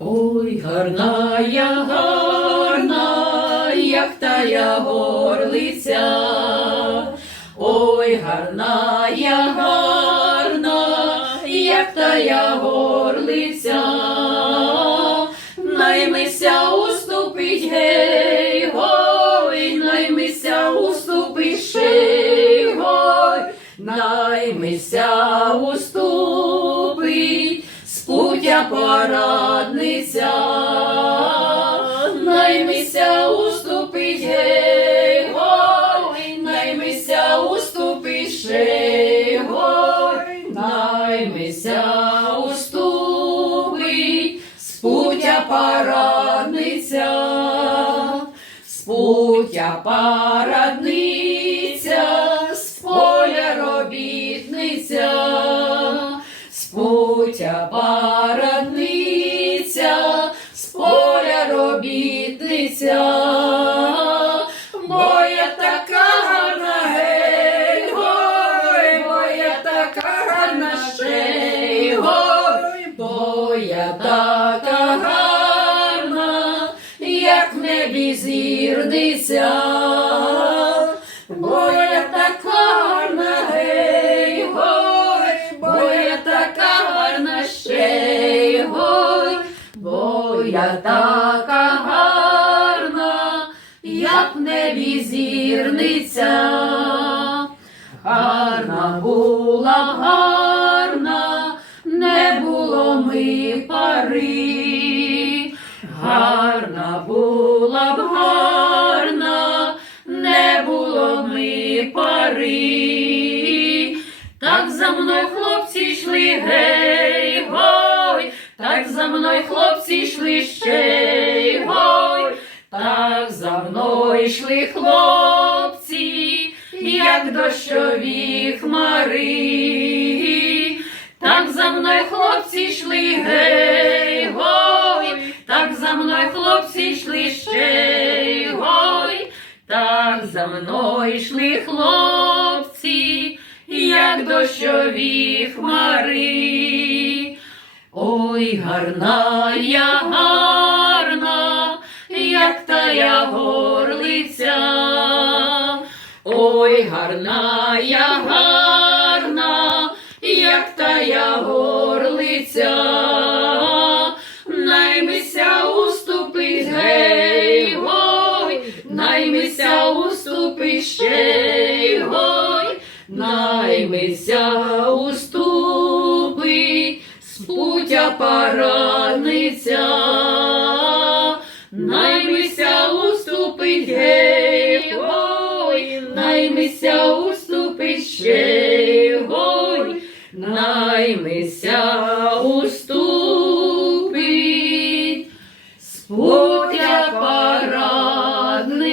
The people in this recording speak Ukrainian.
Ой, гарна я гарна, як тая горлиця. Ой, гарна я гарна, як тая горлиця. Наймися уступить, гей, гой, наймися уступить, шей, гой, наймися уступить, з путя порадниця, наймися уступить, гей, гой, наймися уступить, шей, гой, наймися уступить, з порадниця, з порадниця, путя порадниця, з поля робітниця, бо я така гарна, гей, гой, бо я така гарна, шей, гой, бо я така гарна, як небі зірниця, я така гарна, як в небі зірниця. Гарна була гарна, не було ми пари. Гарна була б гарна, не було ми пари. Так за мною хлопці йшли, гой, так за мною хлопці йшли ще, гой, так за мною йшли хлопці, як дощові хмари. Так за мною хлопці йшли, гей, гой, так за мною хлопці йшли ще, гой, так за мною йшли хлопці, як дощові хмари. Ой, гарна я гарна, як тая горлиця. Ой, гарна я гарна, як тая горлиця. Наймися уступить, гей, гой, наймися уступить, ще, гой, наймися Божа порадниця, наймися уступить гей, гой, наймися уступить ще гой, наймися уступить, спутя порадниця.